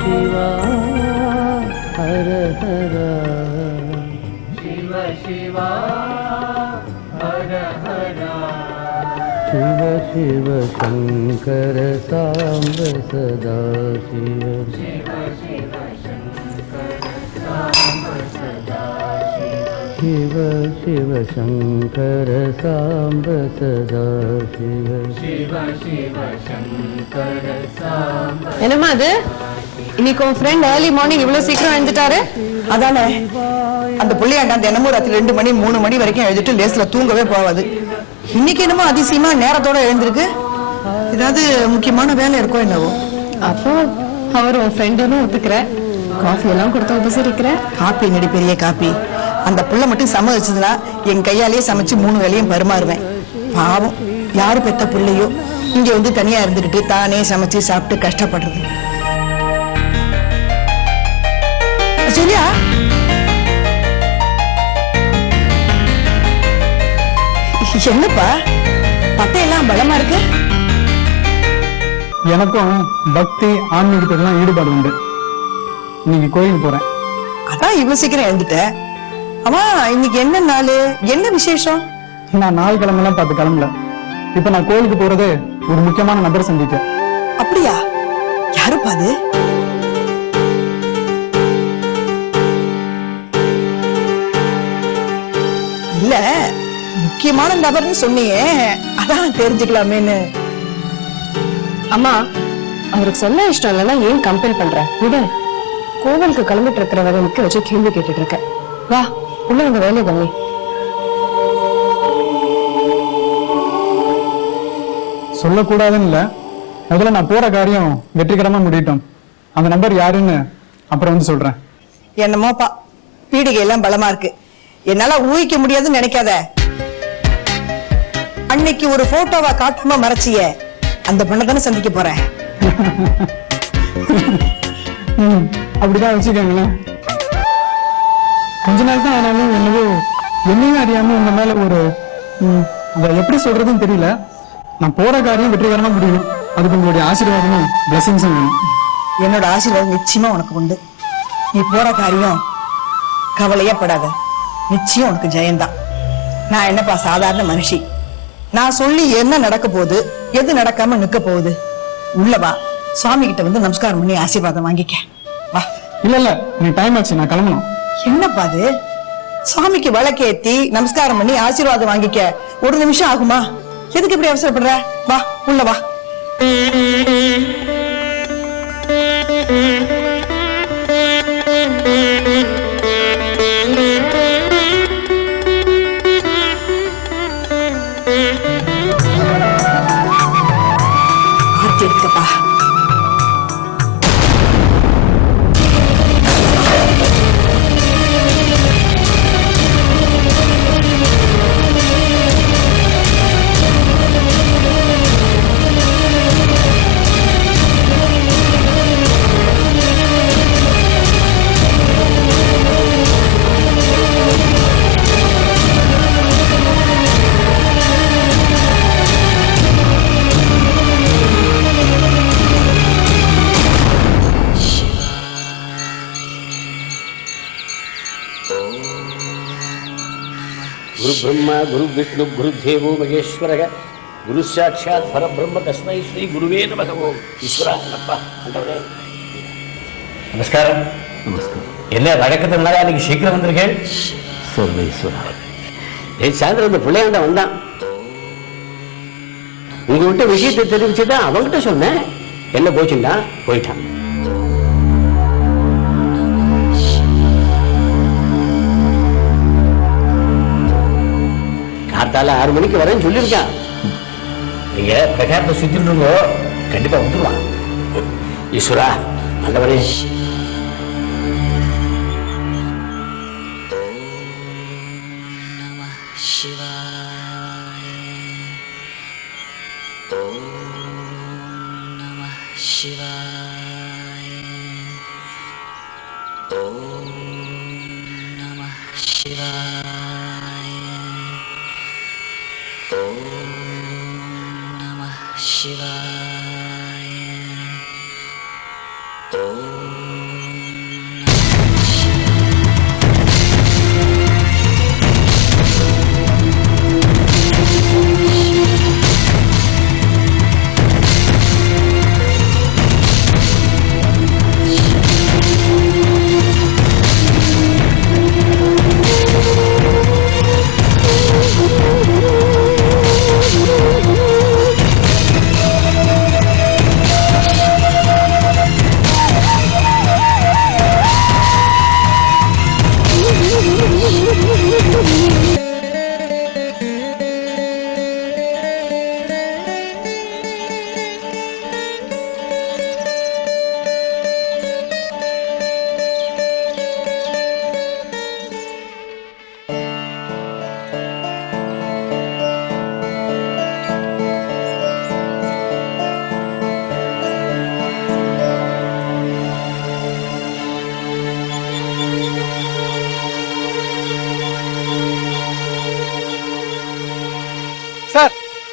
शिवा हर हर शिव शिवा हर हर शिव शिव शंकर सांब सदा शिव शिव शिव शंकर सांब सदा शिव शिव शंकर सांब सदा शिव शिव शिव शंकर सांब என்னம்மா அது இன்னைக்கு உன் ஃப்ரெண்ட் ஏர்லி மார்னிங் இவ்வளவு சீக்கிரம் எழுந்துட்டாரு? அதானே அந்த புள்ளையாண்டா தினமும் ராத்திரி 2 மணி 3 மணி வரைக்கும் எழுதிட்டு லேஸ்ல தூங்கவே போவாது. இன்னைக்கு என்னமோ அதிசயமா நேரத்தோட எழுந்திருக்கு. ஏதாவது முக்கியமான வேலை இருக்கோ என்னவோ. அப்போ அவர் உன் ஃப்ரெண்டுன்னு ஒத்துக்கிற, காஃபி எல்லாம் கொடுத்து உபசரிக்கிற. காப்பி நடி பெரிய காப்பி. அந்த புள்ள மட்டும் சம்மதிச்சதுன்னா என் கையாலேயே சமைச்சு 3 வேளையும் பரிமாறுவேன். பாவம் யாரு பெத்த புள்ளையோ இங்க வந்து தனியா இருந்துகிட்டு தானே சமைச்சு சாப்பிட்டு கஷ்டப்படுறது. சரியா என்னப்பா பட்டையெல்லாம் பலமா இருக்கு? எனக்கும் பக்தி ஆன்மீகத்துக்கெல்லாம் ஈடுபாடு உண்டு. இன்னைக்கு கோயிலுக்கு போறேன். அதான் இவ்வளவு சீக்கிரம் எழுந்துட்டேன். ஆமா இன்னைக்கு என்ன நாள், என்ன விசேஷம்? நான் 4 கிழமெல்லாம் பார்த்து கிளம்பல. இப்ப நான் கோயிலுக்கு போறது ஒரு முக்கியமான நபரை சந்திக்க. அப்படியா? யாருப்பா அது? இல்ல முக்கியமான நபர்னு சொன்னியே, அதான் தெரிஞ்சுக்கலாமேன்னு. அம்மா அவருக்கு சொல்ல இஷ்டம் இல்லைன்னா ஏன் கம்பெல் பண்ற? விடு. கோவிலுக்கு கிளம்பிட்டு இருக்கிறவரை நிக்க வச்சு கேள்வி கேட்டுட்டு இருக்க. வா உள்ள அந்த வேலையை பண்ணி. சொல்லக்கூடாதுன்னு இல்ல, முதல்ல நான் போற காரியம் வெற்றிகரமா முடியட்டும். அந்த நம்பர் யாருன்னு அப்புறம் வந்து சொல்றேன். என்னமோப்பா பீடிகை எல்லாம் பலமா இருக்கு. என்னால ஊகிக்க முடியாதுன்னு நினைக்காத. அன்னைக்கு ஒரு போட்டோவா காட்டாம மறைச்சிய அந்த பொண்ணை தானே சந்திக்க போறேன். அப்படிதான் வச்சுக்கோங்களேன். கொஞ்ச நாள் தான் ஆனாலும் என்னவோ என்னையும் அறியாம உங்க மேல ஒரு அதை எப்படி சொல்றதுன்னு தெரியல. நான் போற காரியம் வெற்றிகரமா முடியும். அதுக்கு உங்களுடைய ஆசீர்வாதமும் பிளஸிங்ஸும் வேணும். என்னோட ஆசீர்வாதம் நிச்சயமா உனக்கு உண்டு. நீ போற காரியம் கவலையே படாத, நிச்சயம் உனக்கு ஜெயந்தான். நான் என்னப்பா சாதாரண மனுஷி. நான் சொல்லி என்ன நடக்க போகுது, எது நடக்காம நிக்க போகுது. உள்ளவா சுவாமி கிட்ட வந்து நமஸ்காரம் பண்ணி ஆசீர்வாதம் வாங்கிக்க. வா. இல்ல இல்ல நீ டைம் ஆச்சு, நான் கிளம்பணும். என்னப்பா அது? சுவாமிக்கு விளக்கேத்தி நமஸ்காரம் பண்ணி ஆசீர்வாதம் வாங்கிக்க 1 நிமிஷம் ஆகுமா? எதுக்கு இப்படி அவசரப்படுற? வா உள்ள வா. ஆர்த்தி எடுக்கப்பா. गुरु ब्रह्मा गुरु विष्णु गुरु देवो महेश्वर गुरु साक्षात परब्रह्म तस्मै श्री गुरुवे नमः. ईश्वरा நமஸ்காரம். என்ன வழக்கத்தினால அன்னைக்கு சீக்கிரம் வந்திருக்கேன்? சொல்லு ஈஸ்வரா. சாயந்தரம் அந்த பிள்ளையாண்ட வந்தான். உங்ககிட்ட விஷயத்தை தெரிவிச்சுதான் அவன்கிட்ட சொன்னேன். என்ன போச்சுண்டா? போயிட்டான். காத்தால 6 மணிக்கு வரேன்னு சொல்லியிருக்கான். நீங்க பிரகாரத்தை சுத்திட்டு கண்டிப்பா வந்துருவான். ஈஸ்வரா ஆண்டவரே. Shivaya.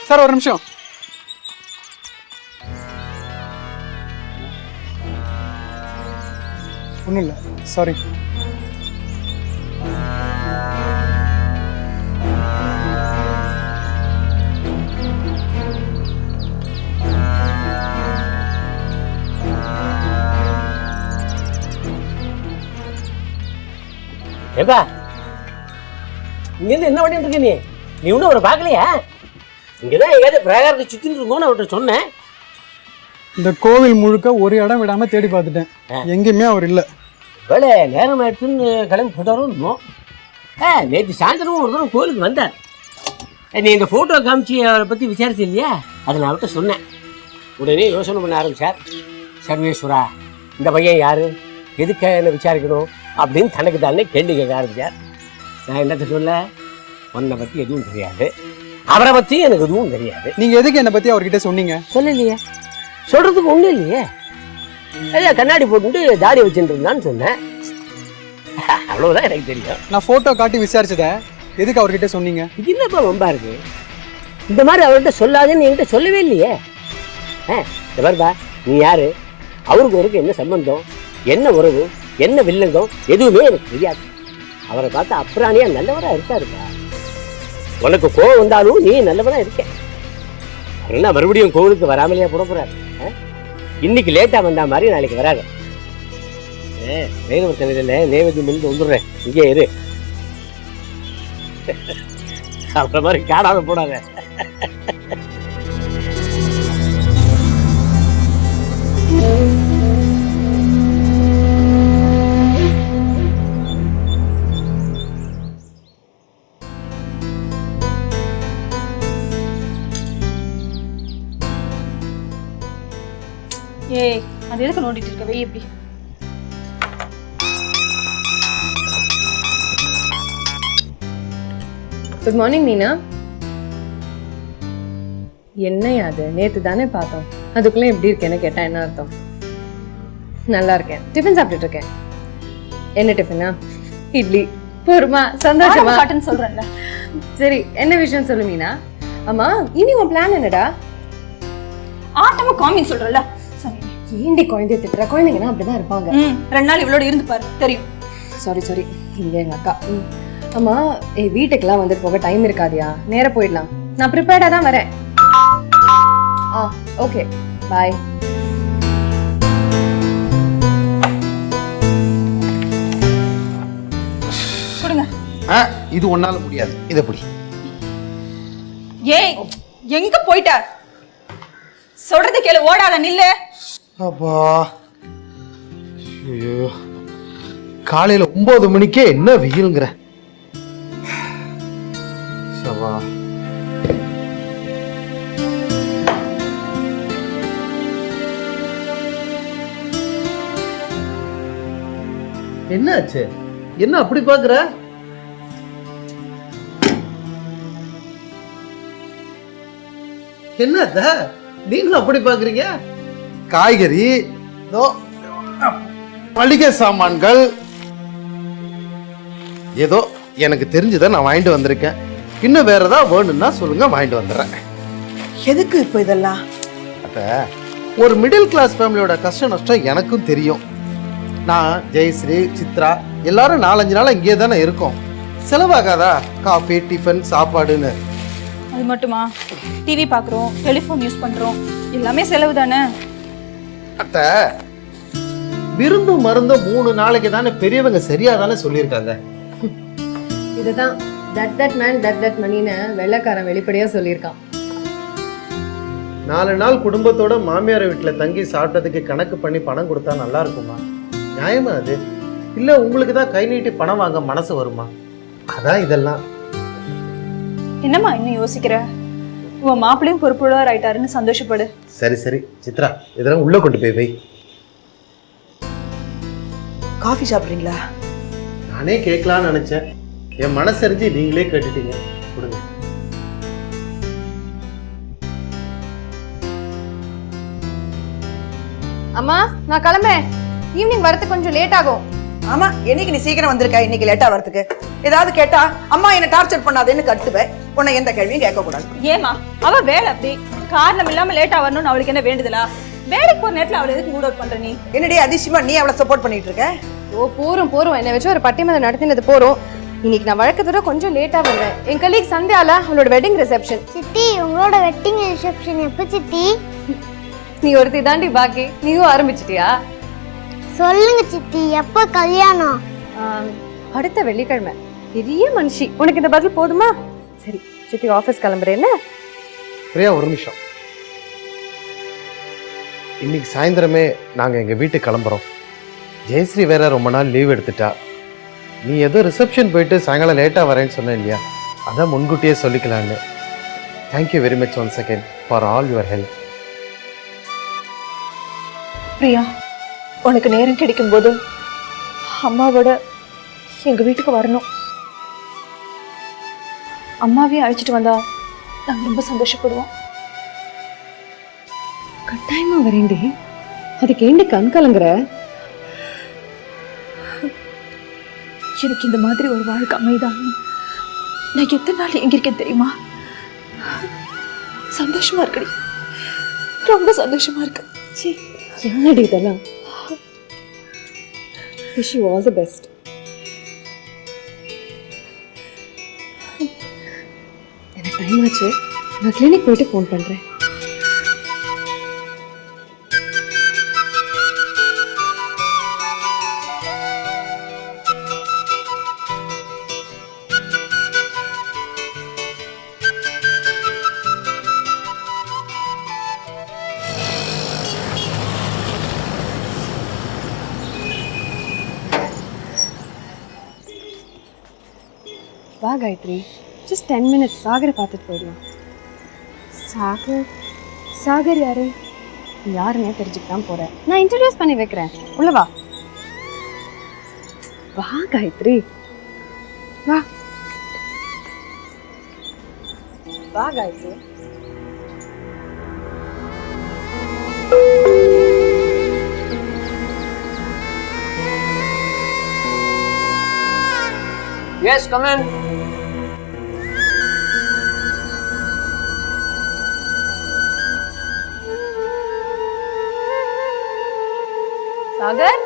சார் ஒரு நிமிஷம். ஒன்றும் இல்லை, சாரி. ஏப்பா இங்கேருந்து என்ன பண்ணிட்டு இருக்க நீ இன்னும் அவரை பார்க்கலையா? இங்கதான் எங்கேயாவது பிரகாரத்தை சுத்தின்னு இருக்கோன்னு அவர்கிட்ட சொன்னேன். இந்த கோவில் முழுக்க ஒரு இடம் விடாம தேடி பார்த்துட்டேன், எங்கேயுமே அவர் இல்லை. வேலை நேரம் ஆயிடுச்சுன்னு கிளம்பி போட்டாரும் இருந்தோம். நேற்று சாயந்தரம் ஒரு தடவை கோவிலுக்கு வந்தார். நீ இந்த ஃபோட்டோ காமிச்சு அவரை பற்றி விசாரிச்சு இல்லையா, அதை நான் அவர்கிட்ட சொன்னேன். உடனே யோசனை பண்ண ஆரம்பிச்சார். சர்வேஸ்வரா, இந்த பையன் யாரு, எதுக்காக என்ன விசாரிக்கணும் அப்படின்னு தனக்கு தானே கேள்வி கேட்க ஆரம்பிச்சார். நான் என்னத்தை சொல்ல, உன்னை பற்றி எதுவும் தெரியாது, அவரை பற்றி எனக்கு எதுவும் தெரியாது. நீங்க எதுக்கு என்னை பத்தி அவர்கிட்ட சொன்னீங்க? சொல்லலையே, சொல்றதுக்கு ஒன்றும் இல்லையே. ஐயா கண்ணாடி போட்டு தாடி வச்சுட்டு இருந்தான்னு சொன்னேன், அவ்வளவுதான் எனக்கு தெரியும். நான் போட்டோ காட்டி விசாரிச்சத எதுக்கு அவர்கிட்ட சொன்னீங்க? இது என்னப்பா வம்பா இருக்கு? இந்த மாதிரி அவர்கிட்ட சொல்லாதுன்னு என்கிட்ட சொல்லவே இல்லையே. இந்த மாதிரிப்பா, நீ யாரு, அவருக்கு அவருக்கு என்ன சம்பந்தம், என்ன உறவு, என்ன வில்லங்கம், எதுவுமே எனக்கு தெரியாது. அவரை பார்த்தா அப்புறாணியா நல்லவரா இருக்காருப்பா. உனக்கு கோவம் வந்தாலும் நீ நல்லவரா இருக்க. அவர் என்ன மறுபடியும் கோவிலுக்கு வராமலையா போட போறாரு? இன்னைக்கு லேட்டா வந்தா மாதிரி நாளைக்கு வராது. வேகவர்த்தனையில நேவேதி முடிந்து வந்துடுறேன், இங்கே இரு. அவரை மாதிரி காணாத போடாத. ஏய், அது எதுக்கு நோண்டிட்டு இருக்க? வெய் எப்படி? Good morning Meena. என்னையா அது, நேத்து தானே பார்த்தோம், அதுக்குள்ள எப்படி இருக்கேன்னு கேட்டா என்ன அர்த்தம்? நல்லா இருக்கேன், டிஃபன் சாப்பிட்டுட்டு இருக்கேன். என்ன டிஃபனா? இட்லி. பொறுமா, சந்தோஷமா காட்டுன்னு சொல்றேன்ல. சரி, என்ன விஷயம் சொல்லு மீனா. ஆமா, இனி உன் பிளான் என்னடா? ஆட்டமா காமின்னு சொல்றல. சரி, ஏண்டி குழந்தைய திட்டுற? குழந்தைங்கன்னா அப்படிதான் இருப்பாங்க. 2 நாள் இவளோட இருந்து பாரு, தெரியும். சாரி சாரி, இங்க எங்க அக்கா. ஆமா, வீட்டுக்கெல்லாம் வந்து போக டைம் இருக்காதியா? நேரா போயிடலாம், நான் ப்ரிப்பேர்டா தான் வரேன். ஓகே, பாய். கொடுங்க. இது ஒன்னால முடியாது, இத புடி. ஏய், எங்க போயிட்ட? சொல்றது கேளு, ஓடாத, நில்லு. அப்பா, ஐயோ, காலையில 9 மணிக்கே என்ன வெயிலுங்கிற. சவா, என்னாச்சு? என்ன அப்படி பாக்குற? என்னத நீங்களும் அப்படி பாக்குறீங்க? காய்கறி, மளிகை சாமான்கள், ஏதோ எனக்கு தெரிஞ்சதை நான் வாங்கிட்டு வந்திருக்கேன். இன்னும் வேற ஏதாவது வேணும்னா சொல்லுங்க, வாங்கிட்டு வந்துடுறேன். எதுக்கு இப்போ இதெல்லாம்? அத்த, ஒரு மிடில் கிளாஸ் ஃபேமிலியோட கஷ்ட நஷ்டம் எனக்கும் தெரியும். நான், ஜெயஸ்ரீ, சித்ரா எல்லாரும் 4-5 நாள் இங்கே தானே இருக்கோம். செலவாகாதா காஃபி, டிஃபன், சாப்பாடுன்னு? அது மட்டுமா? டிவி பாக்குறோம், டெலிஃபோன் யூஸ் பண்றோம், எல்லாமே செலவு தானே. அத்த, விருந்தும் மருந்தும் 3 நாளைக்கு தானே பெரியவங்க சரியா தானே சொல்லியிருக்காங்க. இதுதான் தட் மேன் தட் மணின்னு வெள்ளைக்காரன் வெளிப்படையா சொல்லியிருக்கான். 4 நாள் குடும்பத்தோட மாமியார் வீட்டில் தங்கி சாப்பிட்டதுக்கு கணக்கு பண்ணி பணம் கொடுத்தா நல்லா இருக்குமா? நியாயமா அது? இல்லை உங்களுக்கு தான் கை நீட்டி பணம் வாங்க மனசு வருமா? அதான் இதெல்லாம். என்னம்மா இன்னும் யோசிக்கிற? உன் மாப்பிள்ளையும் பொறுப்புள்ளவர் ஆயிட்டாருன்னு சந்தோஷப்படு. சரி சரி சித்ரா, இதெல்லாம் உள்ள கொண்டு போய் வை. காஃபி சாப்பிட்றீங்களா? நானே கேட்கலான்னு நினைச்சேன், என் மனசறிஞ்சு நீங்களே கேட்டுட்டீங்க. கொடுங்க. அம்மா, நான் கிளம்புறேன். ஈவினிங் வரதுக்கு கொஞ்சம் லேட் ஆகும். ஆமா, என்னைக்கு நீ சீக்கிரம் வந்திருக்க, இன்னைக்கு லேட்டா வரதுக்கு? ஏதாவது கேட்டா அம்மா என்ன டார்ச்சர் பண்ணாதேன்னு கட்டுவேன். உன்னை எந்த கேள்வியும் கேட்கக்கூடாது. ஏமா அவ வேலை அப்படி காரணம் இல்லாம லேட்டா வரணும்னு அவளுக்கு என்ன வேண்டுதலா? வேலைக்கு போற நேரத்துல அவளை எதுக்கு மூட் அவுட் பண்ற நீ? என்னடி அதிசயமா நீ அவளை சப்போர்ட் பண்ணிட்டு இருக்க? ஓ போறோம் என்னை வச்சு ஒரு பட்டிமன்றம் நடத்தினது போறோம். இன்னைக்கு நான் வழக்கத்தோட கொஞ்சம் லேட்டா வந்தேன். என் கலீக் சந்தியால அவளோட வெட்டிங் ரிசப்ஷன். சித்தி உங்களோட வெட்டிங் ரிசப்ஷன் எப்ப சித்தி? நீ ஒருத்தி தாண்டி பாக்கி, நீயும் ஆரம்பிச்சிட்டியா? சொல்லுங்க சித்தி, எப்ப கல்யாணம்? அடுத்த வெள்ளிக்கிழமை. பெரிய மனுஷி, உனக்கு இந்த பதில் போதுமா? சரி சித்தி ஆபீஸ் கிளம்புறேன்னு. பிரியா ஒரு நிமிஷம். இன்னைக்கு சாயந்தரமே நாங்கள் எங்கள் வீட்டுக்கு கிளம்புறோம். ஜெயஸ்ரீ வேற ரொம்ப நாள் லீவ் எடுத்துட்டா. நீ ஏதோ ரிசப்ஷன் போயிட்டு சாயங்காலம் லேட்டாக வரேன்னு சொன்ன இல்லையா, அதான் முன்கூட்டியே சொல்லிக்கலான்னு. Thank you very much once again for all your help. Priya, உனக்கு நேரம் கிடைக்கும் போது அம்மாவோட எங்க வீட்டுக்கு வரணும். அம்மாவையும் அழைச்சிட்டு வந்தா நாங்க ரொம்ப சந்தோஷப்படுவோம். கட்டாயமா வரேன்டி. அதுக்கு ஏண்டி கண் கலங்குற? எனக்கு இந்த மாதிரி ஒரு வாழ்க்கை அமைதான். நான் எத்தனை நாள் எங்க இருக்கேன் தெரியுமா? சந்தோஷமா இருக்குடி, ரொம்ப சந்தோஷமா இருக்கு. என்னடி இதெல்லாம்? Wish you all the best. எனக்கு டைம் ஆச்சு, நான் கிளினிக் போயிட்டு ஃபோன் பண்றேன். வா காயத்ரி, ஜஸ்ட் 10 minutes சாகரை பார்த்துட்டு போயிடலாம். சாகர் யாரு? யாருன்னே தெரிஞ்சுட்டு தான் போறேன். நான் இன்ட்ரடியூஸ் பண்ணி வைக்கிறேன், உள்ள வா. வா காயத்ரி, வா வா Gayatri. Yes, come in. Sagar,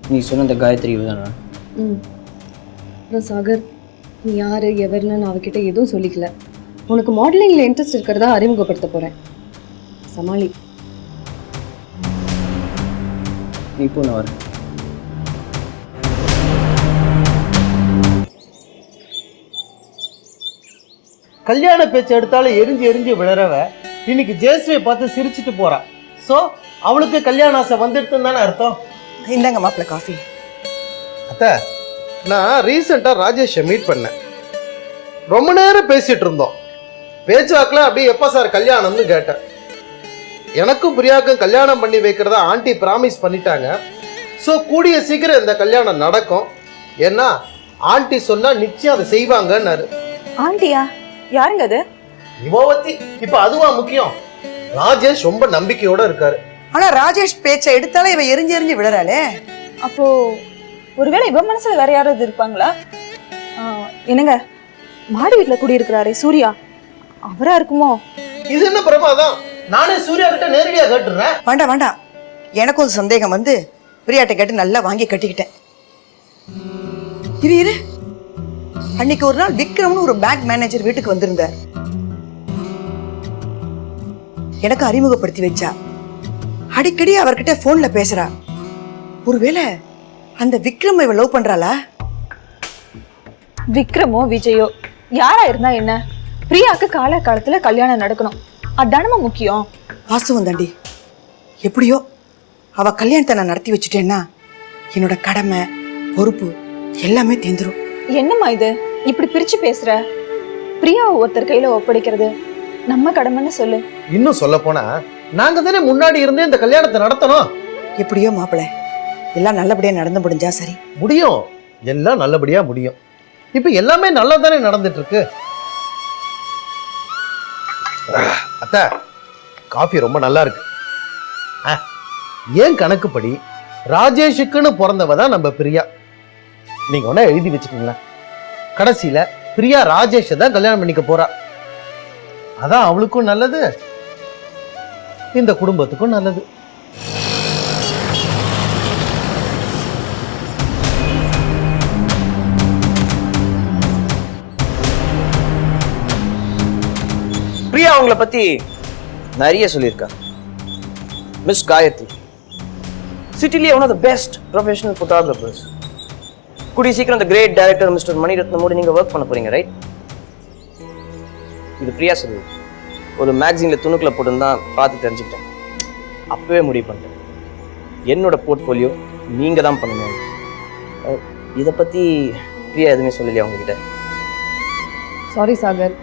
நீ சொன்ன அந்த காயத்ரி தானா? நான் சாகர், நீ யாரு எவர்னு நான் அவகிட்ட எதுவும் சொல்லிக்கல. உனக்கு மாடலிங்ல இன்ட்ரெஸ்ட் இருக்கிறதா அறிமுகப்படுத்த போறேன். சமாளி. நீ இப்போ நான் வரேன். கல்யாண பேச்சு எடுத்தாலும் எரிஞ்சு எரிஞ்சு விழறவ இன்னைக்கு ஜெயஸ்ரீயை பார்த்து சிரிச்சுட்டு போறா. ஸோ அவளுக்கு கல்யாண ஆசை வந்துடுதுன்னு தானே அர்த்தம். இந்தாங்க மாப்பிள்ள காஃபி. அத்தை, நான் ரீசெண்டாக ராஜேஷை மீட் பண்ணேன். ரொம்ப நேரம் பேசிட்டு இருந்தோம். பேச்சுவாக்கில் அப்படியே எப்போ சார் கல்யாணம்னு கேட்டேன். எனக்கும் பிரியாவுக்கும் கல்யாணம் பண்ணி வைக்கிறதா ஆண்டி ப்ராமிஸ் பண்ணிட்டாங்க. ஸோ கூடிய சீக்கிரம் இந்த கல்யாணம் நடக்கும். ஏன்னா ஆண்டி சொன்னா நிச்சயம் அதை செய்வாங்கன்னாரு. ஆண்டியா? யாருங்க அது? இவத்தி இப்ப அதுவா முக்கியம். ராஜேஷ் ரொம்ப நம்பிக்கையோட இருக்காரு. ஆனா ராஜேஷ் பேச்சை எடுத்தாலே இவ எரிஞ்சு எரிஞ்சு விடுறாளே. அப்போ ஒருவேளை இவன் மனசுல வேற யாராவது இருப்பாங்களா? என்னங்க, மாடி வீட்டுல குடியிருக்கிறாரே சூர்யா, அவரா இருக்குமோ? இது என்ன பிரமாதம்? நானே சூர்யா கிட்ட நேரடியா கேட்டுறேன். வேண்டாம் வேண்டாம், எனக்கும் சந்தேகம் வந்து பிரியாட்ட கேட்டு நல்லா வாங்கி கட்டிக்கிட்டேன். இரு அன்னைக்கு ஒரு நாள் விக்ரம்னு ஒரு பேங்க் மேனேஜர் வீட்டுக்கு வந்திருந்தார். எனக்கு அறிமுகப்படுத்தி வச்சா. அடிக்கடி அவர்கிட்ட போன்ல பேசுறா. ஒருவேளை அந்த விக்ரம் இவ லவ் பண்றாளா? விக்ரமோ விஜயோ யாரா இருந்தா என்ன, பிரியாக்கு காலகாலத்துல கல்யாணம் நடக்கணும், அதானமா முக்கியம். வாஸ்தவம் தாண்டி. எப்படியோ அவ கல்யாணத்தை நான் நடத்தி வச்சுட்டேன்னா என்னோட கடமை பொறுப்பு எல்லாமே தீந்துரும். என்னம்மா இது இப்படி பிரிச்சு பேசுற? பிரியாவை ஒருத்தர் கையில ஒப்படைக்கிறது நம்ம கடமைன்னு சொல்லு. இன்னும் சொல்ல போனா நாங்க தானே முன்னாடி இருந்தே இந்த கல்யாணத்தை நடத்தணும். எப்படியோ மாப்பிள்ள எல்லாம் நல்லபடியா நடந்து முடிஞ்சா சரி. முடியும், எல்லாம் நல்லபடியா முடியும். இப்ப எல்லாமே நல்லா தானே நடந்துட்டு இருக்கு. அத்தா, காஃபி ரொம்ப நல்லா இருக்கு. ஏன் கணக்குப்படி ராஜேஷுக்குன்னு பிறந்தவ தான் நம்ம பிரியா. நீங்க ஒன்றா எழுதி வச்சுக்கீங்களேன். கடைசியில பிரியா ராஜேஷை தான் கல்யாணம் பண்ணிக்க போறா. அதான் அவளுக்கும் நல்லது, இந்த குடும்பத்துக்கும் நல்லது. பிரியா அவங்கள பத்தி நிறைய சொல்லியிருக்கா. மிஸ் காயத்ரி சிட்டிலேயே one of the best professional photographers. கூடிய சீக்கிரம் அந்த கிரேட் டைரக்டர் மிஸ்டர் மணிரத்னமோடு நீங்க ஒர்க் பண்ண போறீங்க, ரைட்? இது பிரியா சொல்லு. ஒரு மேக்சின்ல துணுக்குல போட்டுருந்தான், பார்த்து தெரிஞ்சுக்கிட்டேன். அப்பவே முடிவு பண்ணிட்டேன், என்னோட போர்ட்ஃபோலியோ நீங்க தான் பண்ணணும். இதை பத்தி பிரியா எதுவுமே சொல்லலையா உங்ககிட்ட? சாரி சாகர்,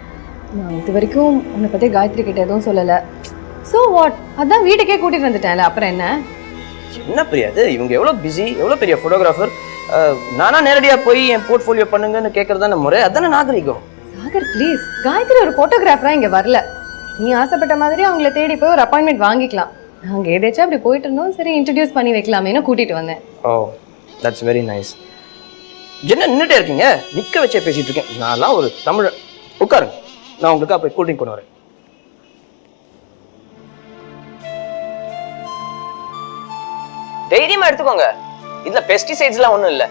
நான் இது வரைக்கும் உன்னை பற்றி காயத்ரி கிட்ட எதுவும் சொல்லலை. ஸோ வாட், அதான் வீட்டுக்கே கூட்டிகிட்டு வந்துட்டேன்ல, அப்புறம் என்ன? என்ன பிரியா இது? இவங்க எவ்வளோ பிஸி, எவ்வளோ பெரிய ஃபோட்டோகிராஃபர். நானா நேரடியாக போய் என் போர்ட்ஃபோலியோ பண்ணுங்கன்னு கேட்கறது தானே முறை, அதானே நாகரிகம். சாகர் ப்ளீஸ், காயத்ரி ஒரு ஃபோட்டோகிராஃபராக இங்கே வரல. நீ ஆசைப்பட்ட மாதிரி அவங்கள தேடி போய் ஒரு அப்பாயின்மெண்ட் வாங்கிக்கலாம். நாங்கள் ஏதாச்சும் அப்படி போயிட்டு இருந்தோம், சரி இன்ட்ரடியூஸ் பண்ணி வைக்கலாமேன்னு கூட்டிகிட்டு வந்தேன். ஓ, தட்ஸ் வெரி நைஸ். என்ன நின்றுட்டே இருக்கீங்க? நிற்க வச்சே பேசிட்டு இருக்கேன். நான்லாம் ஒரு தமிழ். உட்காருங்க, நான் உங்களுக்காக போய் கூல்ட்ரிங்க் கொண்டு வரேன். தைரியமா எடுத்துக்கோங்க, இதுல பெஸ்டிசைட்ஸ்லாம் ஒன்றும் இல்லை.